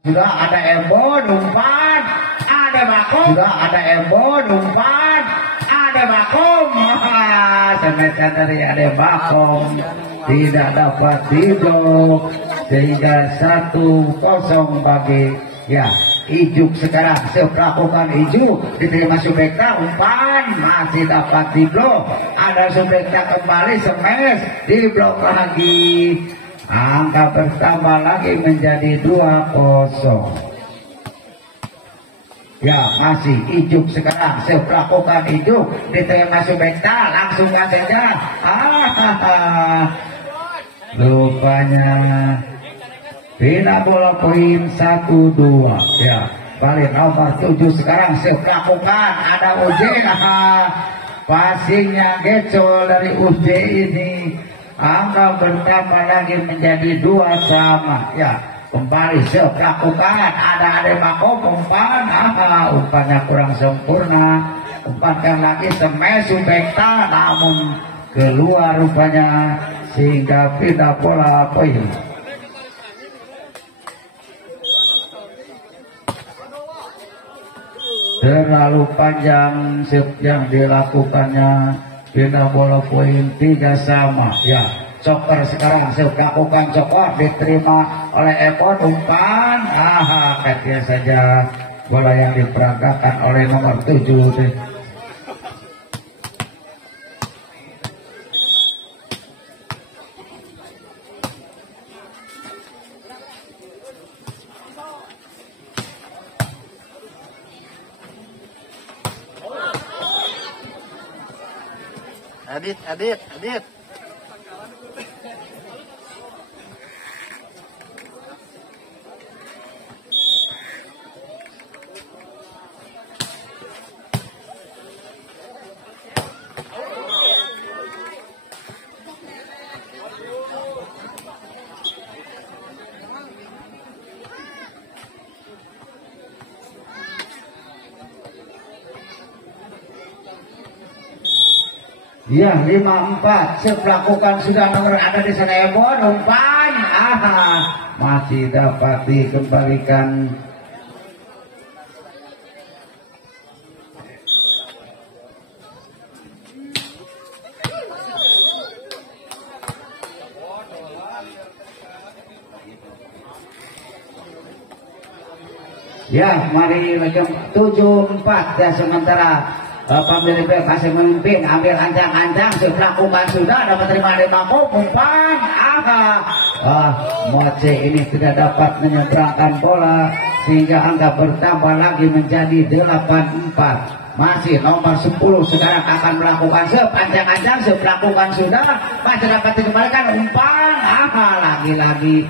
Sudah ada Ebon umpan, ada Bakom, sudah ada Ebon umpan, ada Bakom. Semeter dari ada Bakom tidak dapat diblok sehingga 1-0 bagi ya Ijuk. Sekarang melakukan Ijuk, diterima Subekta, umpan masih dapat diblok, ada Subekta kembali smash, diblok lagi, angka bertambah lagi menjadi 2-0. Ya masih Ijuk. Sekarang melakukan Ijuk, diterima Subekta, langsung saja rupanya bina bola poin 1-2 ya. Balik nomor 7 sekarang melakukan, ada UJ, passingnya gecol dari UJ ini, angka bertambah lagi menjadi 2 sama ya. Kembali melakukan, ada Bakom umpan, umpannya kurang sempurna, umpankan lagi smash Subekta namun keluar rupanya sehingga pindah bola poin. Terlalu panjang yang dilakukannya, pindah bola poin 3 sama ya. Coker sekarang melakukan coker, diterima oleh Epon, umpan, kecil saja bola yang diperagakan oleh nomor 7. Adit. Ya 5-4 melakukan sudah nomor ada di sana Ebon, umpan, masih dapat dikembalikan. Ya mari 7-4 ya. Sementara pemilik B masih memimpin, ambil ancang-ancang, melakukan sudah dapat terima dari Bakom, umpan, Moce ini tidak dapat menyeberangkan bola sehingga angka bertambah lagi menjadi 8-4. Masih nomor 10 sekarang akan melakukan ancang-ancang, melakukan sudah, masih dapat dikembalikan, umpan, lagi-lagi,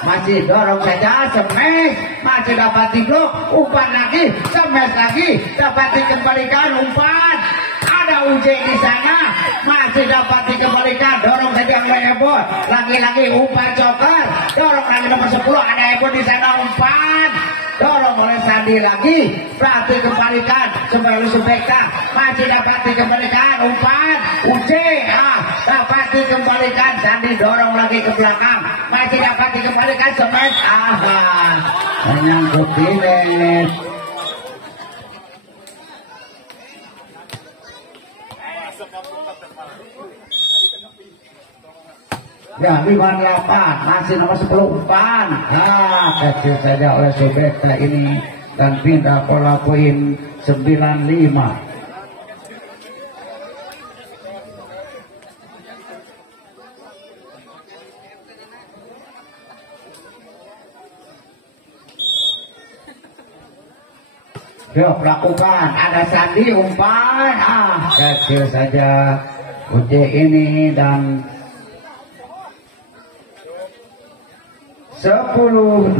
masih dorong saja, smash, masih dapat diblok, umpan lagi, smash lagi, dapat dikembalikan, umpan, ada UJ di sana, masih dapat dikembalikan, dorong saja oleh Ebon, lagi-lagi umpan joker, dorong lagi nomor 10, ada Ebon di sana, umpan, dorong oleh Sandi lagi, berarti kembalikan sebagai Subekta, masih dapat dikembalikan, umpan UJ, dapat dikembalikan, Sandi dorong lagi ke belakang, masih dapat dikembalikan, smash, menyangkut di net. Ya 58 masih nomor 10 umpan, kecil saja oleh Subekta ini dan pindah pola poin 95. Yuk lakukan, ada Sandi umpan, kecil saja UJ ini dan 10-5.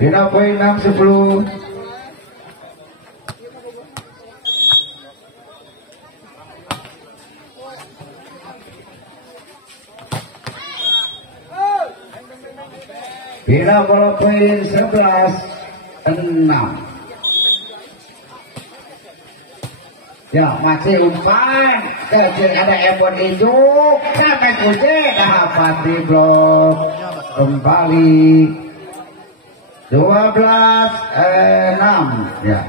Bila poin 6-10. Bila bola poin 11-6. Ya masih umpan kecil ada Ebon Ijuk sampai Uje dapat di blok kembali 12-6 ya.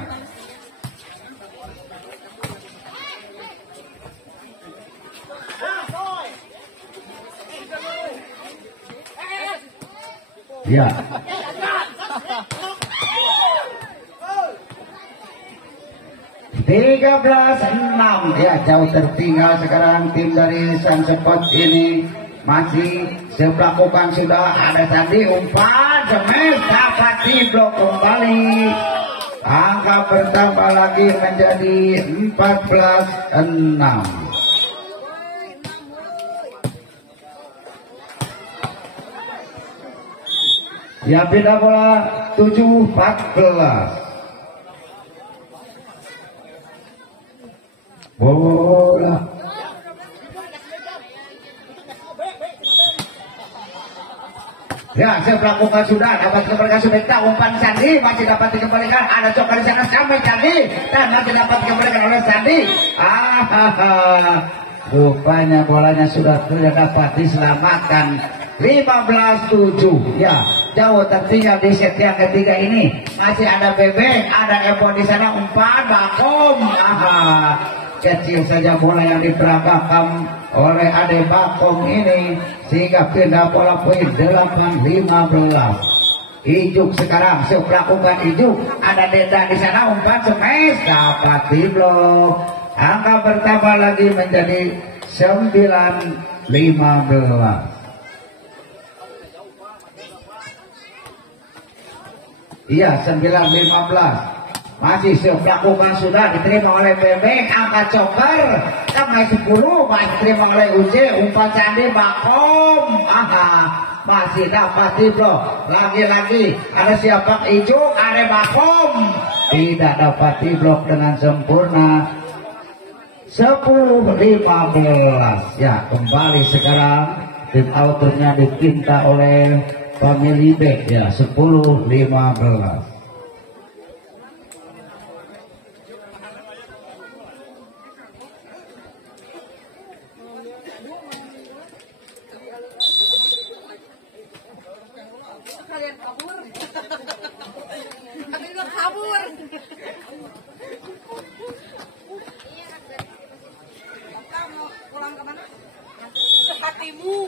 Ya. Tiga belas enam ya, jauh tertinggal sekarang tim dari Sunspot ini. Masih sebelakukan sudah ada Sandi umpan semes dapat di blok kembali. Angka bertambah lagi menjadi 14-6. Ya beda bola 7-14. Bola ya, saya melakukan sudah dapat kembalikan Subekta umpan Sandi masih dapat dikembalikan, ada Joker di sana sampai Sandi dan masih dapat dikembalikan oleh Sandi. Rupanya bolanya sudah tidak dapat diselamatkan. 15-7 ya, jauh tertinggal di set yang ketiga ini. Masih ada Bebek, ada Ebon di sana umpan Bakom. Kecil saja bola yang diperagakan oleh Ade Bakom ini sehingga pindah bola poin 8-15. Ijuk sekarang melakukan Ijuk, ada Deda di sana umpan semes dapat di blok. Angka bertambah lagi menjadi 9-15. Iya 9-15. Masih melakukan sudah diterima oleh Bebek, angkat Joker sampai 10 masih diterima oleh Uje umpan Sandi Bakom. Masih dapat di blok. Lagi-lagi ada siapa Ijuk, ada Bakom tidak dapat di blok dengan sempurna. 10-15 ya, kembali sekarang tim autornya dipinta oleh Family Back ya, 10-15. Kalian kabur. Kalian udah kabur. Kamu pulang kemana? Sepatimu.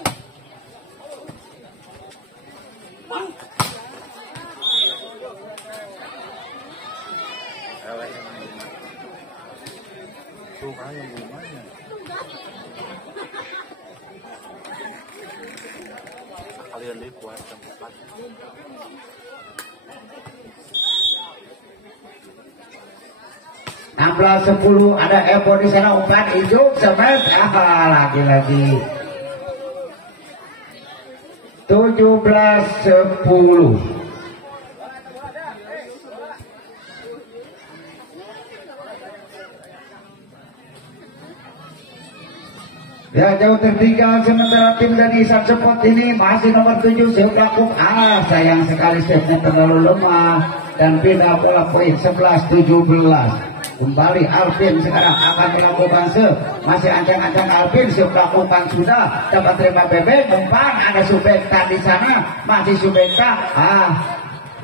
Kalian lebih kuat tempat. 16-10 ada Evo di sana umpan Ijuk semes lagi-lagi 17-10. Ya jauh tertinggal sementara tim dari Sunspot ini masih nomor 7 Sebakuk. Sayang sekali setnya terlalu lemah dan pindah bola poin 11-17. Kembali Alvin sekarang akan melakukan masih ancang-ancang Alvin melakukan sudah dapat terima Bebek umpan ada Subekta di sana masih Subekta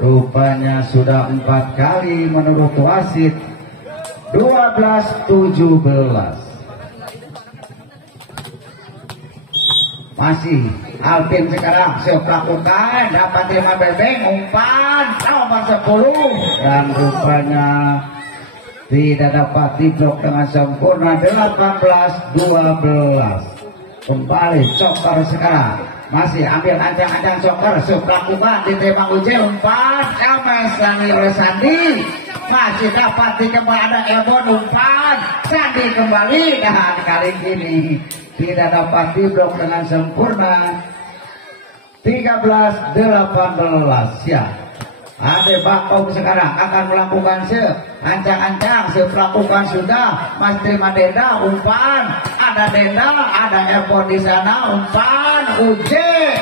rupanya sudah 4 kali menurut wasit 12-17. Masih Alvin sekarang melakukan dapat terima Bebek umpan nomor 10 dan rupanya tidak dapat diblok dengan sempurna 18-12. Kembali Joker sekarang masih ambil ancang-ancang Joker melakukan diterima Uje umpan Sandi Sandi masih dapat dikembali ada Ebon umpan Sandi kembali dan kali ini tidak dapat diblok dengan sempurna 13-18 ya. Ade Bakom sekarang akan melakukan ancang-ancang melakukan sudah Mas terima Denda umpan ada Denda ada Ebon di sana umpan Uje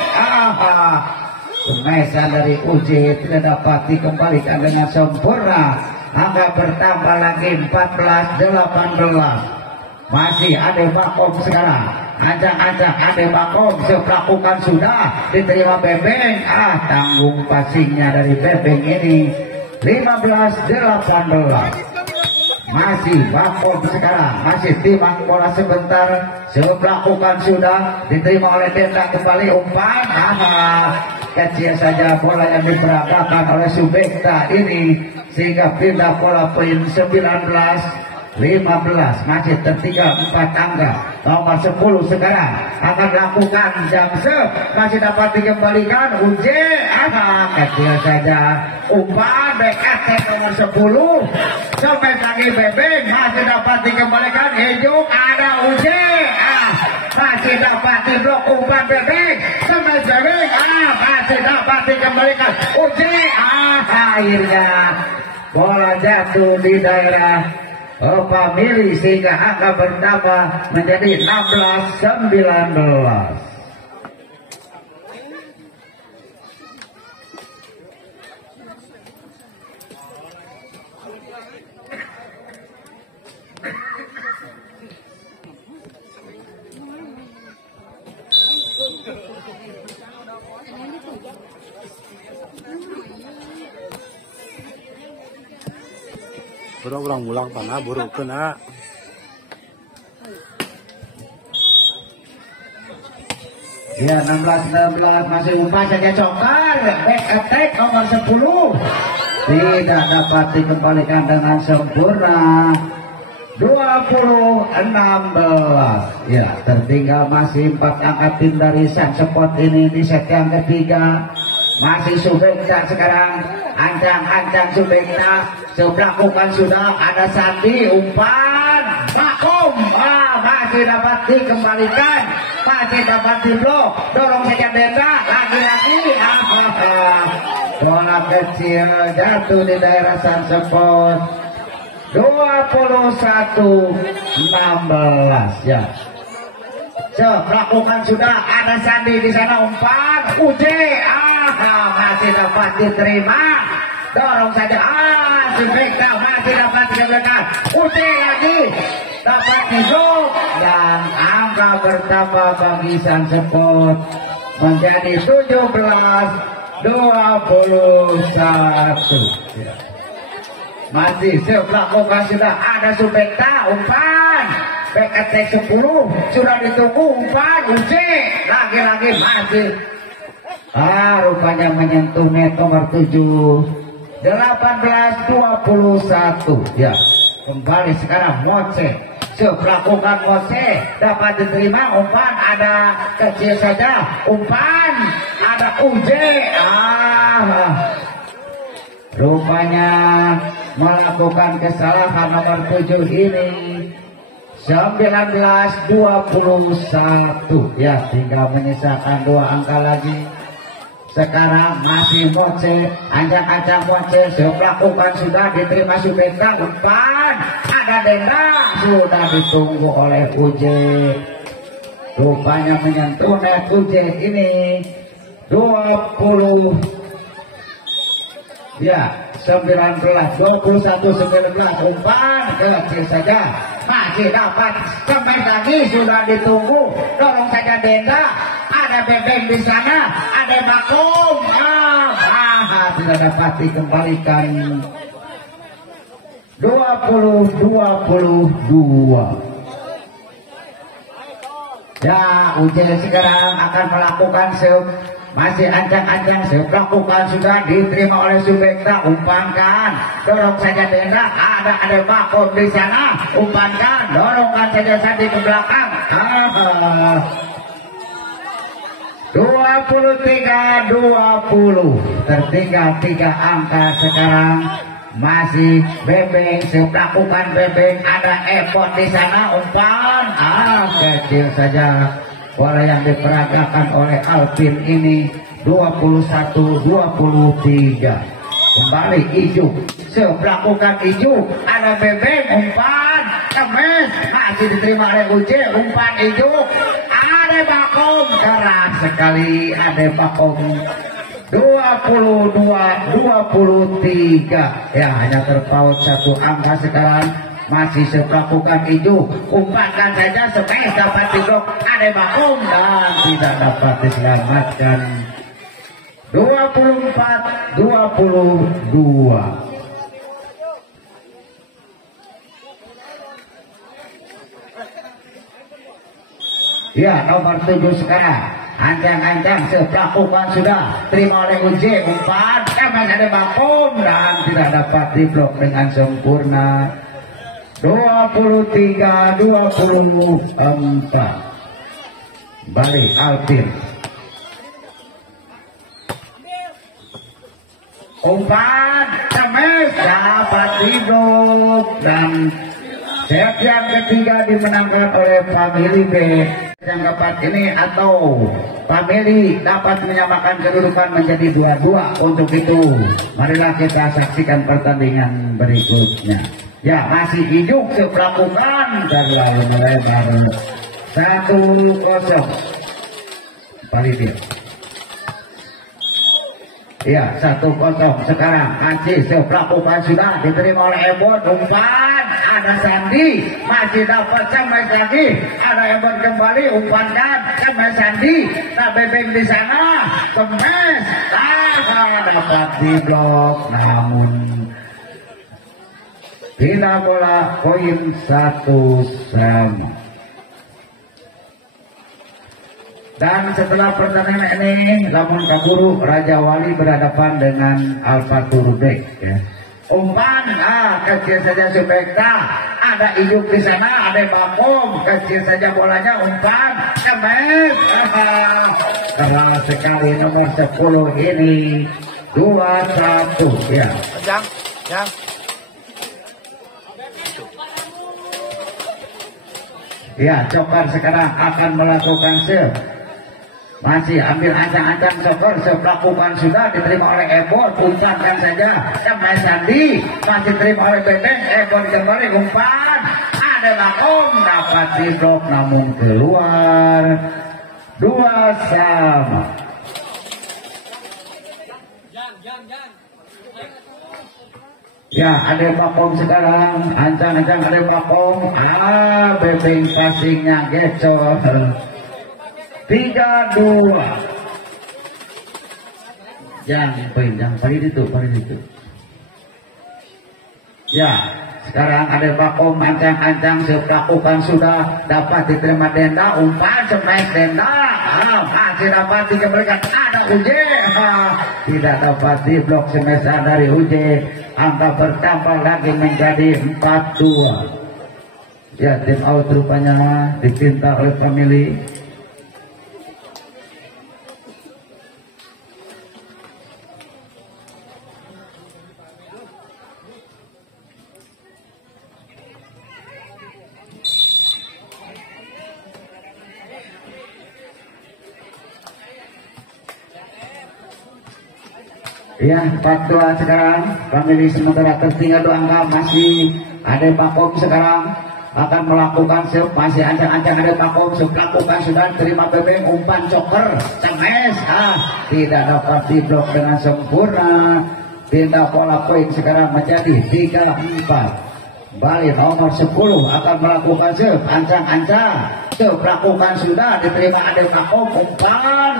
semesan dari Uje tidak dapat dikembalikan dengan sempurna angka bertambah lagi 14-18. Masih ada Bakom sekarang, ancang-ancang ada Bakom, melakukan sudah diterima Bebeng. Tanggung passingnya dari Bebeng ini 15-18. Masih Bakom sekarang, masih timang bola sebentar, melakukan sudah diterima oleh Denda, kembali umpan. Kecil saja bola yang diperagakan oleh Subekta ini sehingga pindah bola poin 19-15. Masih tertinggal 4 angka. Nomor 10 sekarang akan lakukan jam masih dapat dikembalikan Uje. Kecil saja umpan BKT nomor 10 sampai lagi Bebeng, masih dapat dikembalikan Ejuk, ada Uje. Masih dapat diblok umpan Bebeng, sampai Bebeng masih dapat dikembalikan Uje. Akhirnya bola jatuh di daerah pemilih sehingga angka bertambah menjadi 16-19. Orang ulang tanah buruk kena. Ya 16-16 masih umpan saja Cokar, back attack nomor 10 tidak dapat dikembalikan dengan sempurna. 20-16. Ya tertinggal masih 4 angka tim dari Sunspot ini di set yang ketiga. Masih Subekta sekarang, ancang-ancang Subekta melakukan sudah ada Sandi umpan Bakom, masih dapat dikembalikan, masih dapat diblok, dorong saja Denda, lagi-lagi bola kecil jatuh di daerah Sunspot. 21-16 ya. Melakukan sudah ada Sandi di sana umpan Uje, masih dapat diterima, dorong saja Subekta masih dapat dikembalikan Uje lagi dapat disuk dan angka bertambah bagi Sunspot menjadi 17-21 ya. Masih melakukan sudah ada Subekta umpan BKT 10 sudah ditunggu umpan Uje lagi-lagi masih rupanya menyentuh net nomor 7. 18-21 ya. Kembali sekarang Moce melakukan Moce dapat diterima umpan ada kecil saja umpan ada Uje rupanya melakukan kesalahan nomor 7 ini. 19-21 ya, tinggal menyisakan 2 angka lagi. Sekarang masih Moce, ancang-ancang Moce melakukan sudah diterima Subekta umpan ada Denda sudah ditunggu oleh Uje, rupanya menyentuh net Uje ini. 20 ya 19-21 umpan kecil saja masih dapat kembali lagi sudah ditunggu, dorong saja Denda ada Bebeng di sana ada Bakom tidak dapat dikembalikan. 20-22 ya. Uje sekarang akan melakukan masih ancang-ancang melakukan sudah diterima oleh Subekta umpankan, dorong saja Denda ada Bakom di sana umpankan, dorongkan saja Sandi ke belakang. 23-20 tertinggal 3 angka sekarang. Masih Bebeng melakukan Bebeng ada Epon di sana umpan kecil saja. Bola yang diperagakan oleh Alvin ini. 21-23 kembali Ijuk melakukan Ijuk ada Bebeng umpan kemes masih diterima oleh Uje umpan Ijuk ada Bakom keras sekali ada Bakom 22-23. Ya, hanya terpaut satu angka sekarang. Masih melakukan itu, umpankan saja space dapat diblok ada Bakum dan tidak dapat diselamatkan. 24-22. Ya, nomor 7 sekarang ancang-ancang sepelakukan sudah terima oleh UJ, umpan masih ada Bakum dan tidak dapat diblok dengan sempurna. 23-24. Balik Alvin, umpan Cemes dapat diblok dan set yang ketiga dimenangkan oleh Family B. Yang keempat ini atau Family dapat menyamakan kedudukan menjadi 2-2. Untuk itu marilah kita saksikan pertandingan berikutnya. Ya, masih hidup sepelakukan terlalu melebar. 1-0 Palitir. Ya, 1-0 sekarang. Kasih sepelakukan sudah diterima oleh Ebon, umpan ada Sandi, masih dapat Cemes lagi, ada Ebon kembali, umpankan Cemes Sandi, tak bebek di sana, Cemes dapat diblok, namun tidak bola poin 1-1. Dan setelah pertandingan ini, lamun kaburu Raja Wali berhadapan dengan Alfa Turbek. Ya. Umpan, kecil saja Subekta, ada Ijuk di sana, ada Bakum, kecil saja bolanya, umpan, Cemes, keras sekali nomor 10 ini, 2-1 ya. Jang. Ya, Cokar sekarang akan melakukan serve. Masih ambil ancang-ancang Cokar, melakukan sudah diterima oleh Ebon, umpankan saja Cemes Sandi, masih terima oleh Bebek, Ebon kembali umpan, ada Bakum dapat diblok namun keluar. 2-2. Ya, ada Bakum sekarang, ancang-ancang ada Bakum, Bebek passingnya gecor. 3-2. Jangan paling itu. Ya, sekarang ada Bakum ancang-ancang melakukan sudah dapat diterima Denda, umpan Cemes Denda, masih dapat dikembalikan ada UJ, tidak dapat diblok Cemes dari UJ. Angka bertambah lagi menjadi 4-2. Ya, tim out rupanya dipinta oleh Family. Ya, 4-2 sekarang. Family sementara tertinggal 2 angka. Masih ada Bakum sekarang akan melakukan serve, masih ancang-ancang ada Bakum melakukan sudah terima Bebek, umpan Coker Cemes, tidak dapat diblok dengan sempurna. Pindah pola poin sekarang menjadi 3-4. Balik nomor 10 akan melakukan serve, ancang-ancang serve melakukan sudah diterima ada Bakum, umpan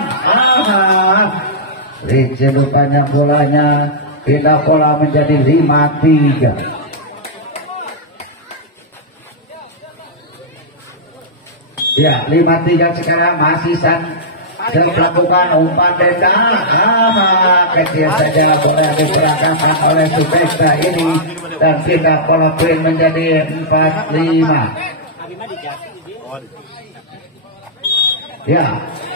Licin rupanya bolanya, pindah pola menjadi 5-3. Ya, 5-3 sekarang masih melakukan umpan Denda, kecil saja boleh diperangkatkan oleh Subekta ini dan pindah pola poin menjadi 4-5. Ya,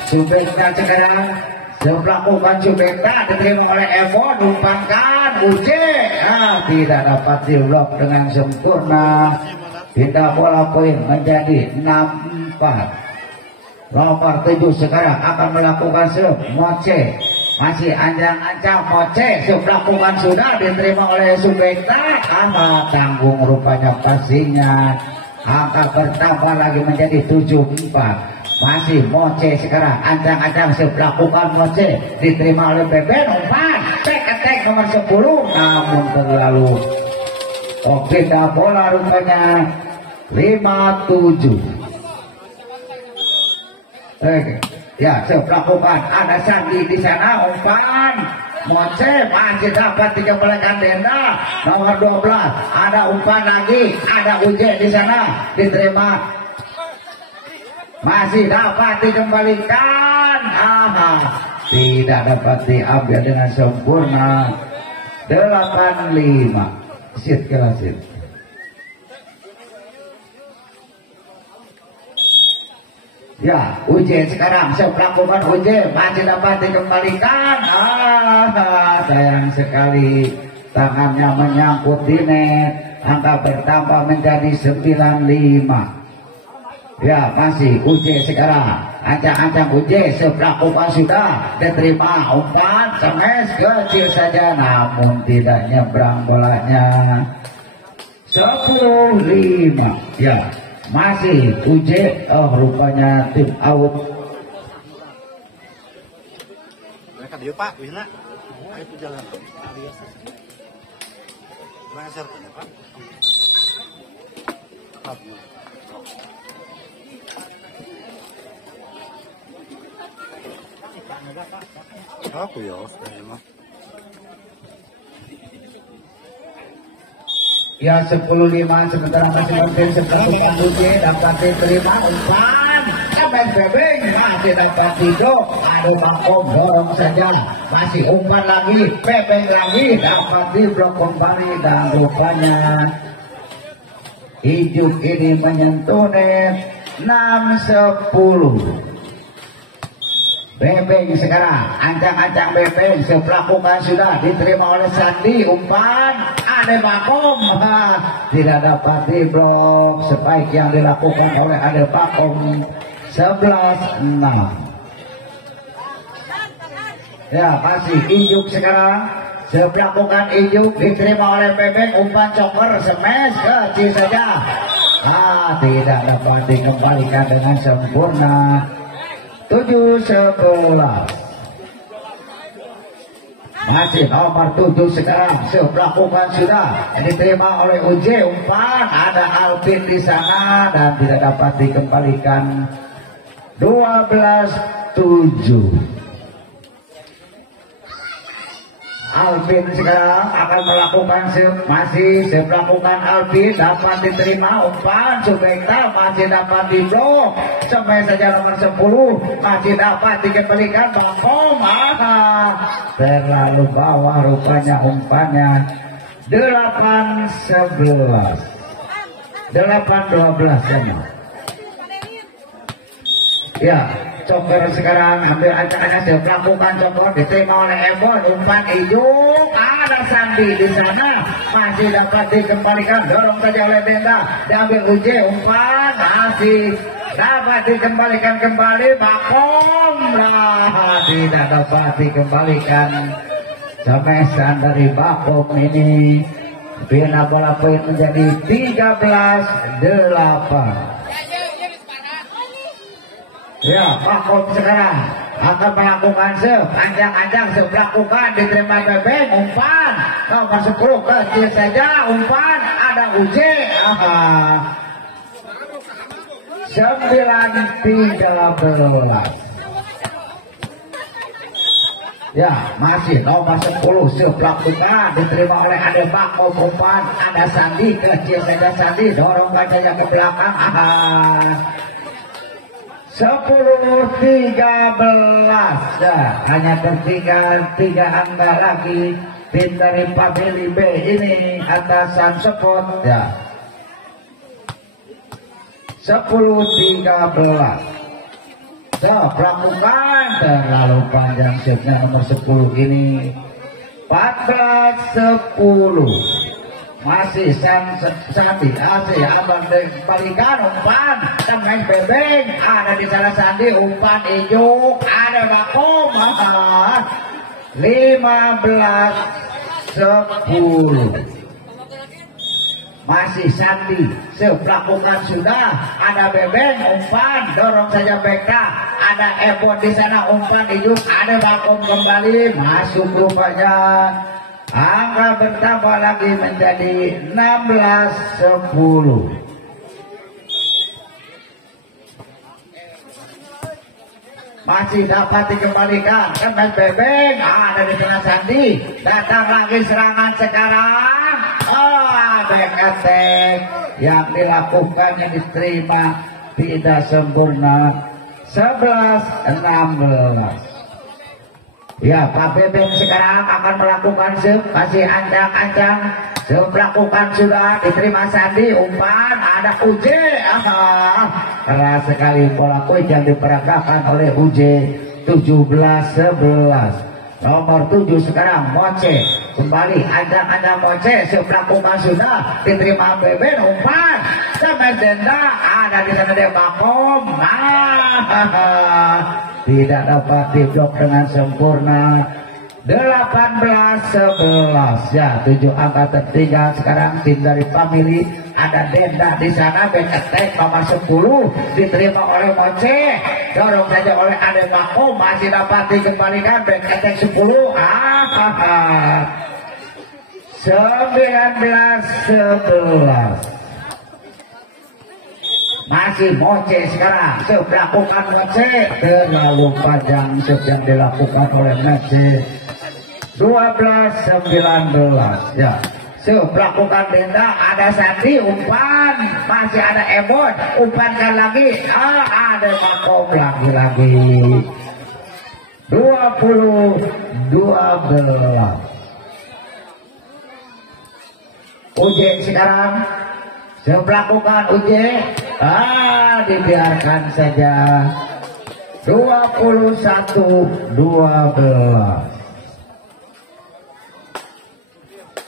Subekta sekarang melakukan Subekta diterima oleh Ebon, umpankan UJ, tidak dapat diblok dengan sempurna. Pindah bola poin menjadi 6-4. Nomor 7 sekarang akan melakukan serve, Moce, masih ancang-ancang Moce, melakukan sudah diterima oleh Subekta, tanggung rupanya passingnya. Angka bertambah lagi menjadi 7-4. masih moce sekarang ancang-ancang sebelakukan moce diterima oleh Beben umpan attack nomor 10 namun terlalu beda bola rupanya 57. Ya sebelakukan ada Sandi di sana umpan moce masih dapat dikembalikan Denda nomor 12 ada umpan lagi ada Uje di sana diterima masih dapat dikembalikan tidak dapat diambil dengan sempurna 85 sit kelasit. Ya, Uje sekarang sebelakukan Uje masih dapat dikembalikan. Sayang sekali tangannya menyangkut di net. Angka bertambah menjadi 95. Ya, masih Uje sekarang. Ancang-ancang Uje sebelakukan sudah diterima umpan smash kecil saja namun tidak nyebrang bolanya. 10-5. Ya. Masih Uje, rupanya tim out. Mereka dia Pak, Wina. Ayo jalan. Lancar kan Pak? Aku ya, emang. Ya 10-5 sementara masih mungkin sebelumnya Uje dapat diterima umpan Abang Bebeng masih dapat hidup aduh Makom dorong saja masih umpan lagi Bebeng lagi dapat diblok kembali dan rupanya hidup ini menyentuh net 6-10. Bebeng sekarang ancang-ancang Bebeng sebelakukan sudah diterima oleh Sandi umpan Ade Bakom tidak dapat diblok sebaik yang dilakukan oleh Ade Bakom 11-6. Ya masih Ijuk sekarang sebelakukan Ijuk diterima oleh Bebeng umpan coker smash kecil saja tidak dapat dikembalikan dengan sempurna 7-11. Masih nomor 7 sekarang sebelakukan sudah diterima oleh Uje umpan ada Alvin di sana dan tidak dapat dikembalikan 12-7. Alvin sekarang akan melakukan masih sebelakukan Alvin dapat diterima umpan Subekta masih dapat diblok sampai saja nomor 10 masih dapat dikembalikan Bakom terlalu bawah rupanya umpannya 8-11 8-12 ya coker sekarang ambil ancang-ancang sebelakukan coker diterima oleh Ebon umpan Ijuk ada Sandi di sana masih dapat dikembalikan dorong saja oleh Benda diambil Uje umpan masih dapat dikembalikan kembali Bakom tidak dapat dikembalikan semesan dari Bakom ini bina bola poin menjadi 13-8. Ya, Bakom sekarang akan melakukan ancang-ancang sebelakukan diterima Bebeng umpan nomor 10 kecil saja umpan ada Uje 9-13. Ya masih nomor 10 sebelakukan diterima oleh Ade Bakom umpan ada Sandi kecil saja Sandi dorong saja ke belakang 10-13 ya, hanya tertinggal 3 angka lagi tim dari Pabeli B ini atasan Sport ya 10-13 sebelakukan terlalu panjang setnya nomor 10 ini 14-10 masih Sandi asih abang balikan umpan dengan Bebeng ada di sana Sandi umpan Ijuk ada Bakom 15-10 masih Sandi melakukan sudah, ada Bebeng umpan dorong saja BK, ada Ebon di sana umpan hidup, ada Bakom kembali masuk rupanya. Angka bertambah lagi menjadi 16-10. Masih dapat dikembalikan ke Bebeng, ada di sana Sandi, datang lagi serangan sekarang. BKT yang dilakukan yang diterima tidak sempurna. 11-16. Ya, Pak Bebeng sekarang akan melakukan masih ancang-ancang melakukan sudah diterima Sandi umpan, ada UJ. Keras sekali bola kuit yang diperagakan oleh UJ. 17-11. Nomor 7 sekarang Moce kembali ancang-ancang Moce melakukan sudah diterima Bebeng umpan sama denda, ada di sana dia Bakom. Tidak dapat diblok dengan sempurna. 18-11. Ya, 7 angka tertinggal sekarang tim dari Family. Ada Denda di sana, back attack nomor 10 diterima oleh Moce, dorong saja oleh Ade Bako, masih dapat dikembalikan back attack 10. 19-11. Masih Moce sekarang melakukan Moce, terlalu panjang yang dilakukan oleh Moce. 12-19. Ya, melakukan Denda, ada Sandi umpan, masih ada Ebon umpankan lagi, ada Makom lagi-lagi. 20-12. UJ sekarang melakukan UJ, dibiarkan saja. 21-12.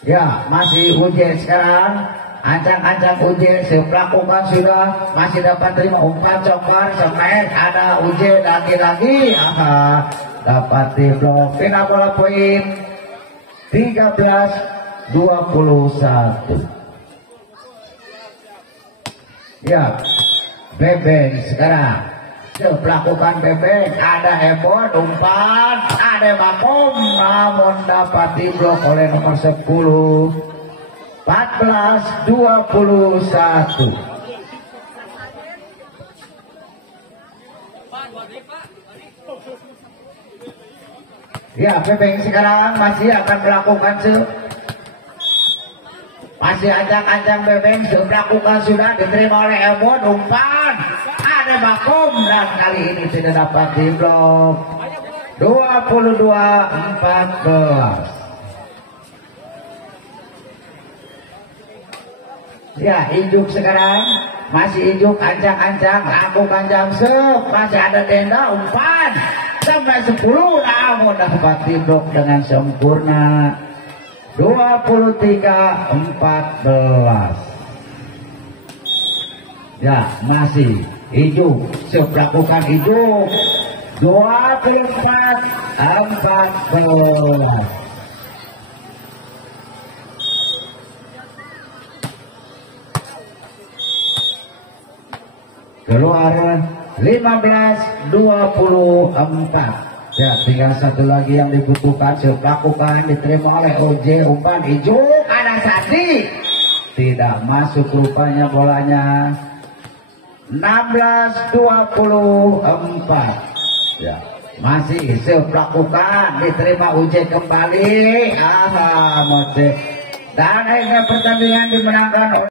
Ya, masih UJ sekarang ancang-ancang UJ melakukan sudah, masih dapat terima umpan cokor semen, ada UJ lagi-lagi, dapat diblok. Final bola poin 13-21. Ya, Bebeng sekarang melakukan Bebeng, ada Ebon umpan, ada Bakom, namun dapat diblok oleh nomor 10. 14-21. Ya, Bebeng sekarang masih akan melakukan masih ancang-ancang Bebeng melakukan sudah diterima oleh Ebon umpan, ada Bakom, dan kali ini tidak dapat diblok. 22-14. Ya, Ijuk sekarang masih Ijuk ancang-ancang lakukan jam masih ada Denda umpan sampai 10, namun dapat diblok dengan sempurna. 23-14. Ya, masih Ijuk melakukan Ijuk. 24-14. Keluar 15-24. Ya, tinggal satu lagi yang dibutuhkan melakukan diterima oleh OJ umpan Ijuk, ada Sandi, tidak masuk rupanya bolanya. 16-24. Ya, masih melakukan diterima OJ kembali, Moce, dan akhirnya pertandingan dimenangkan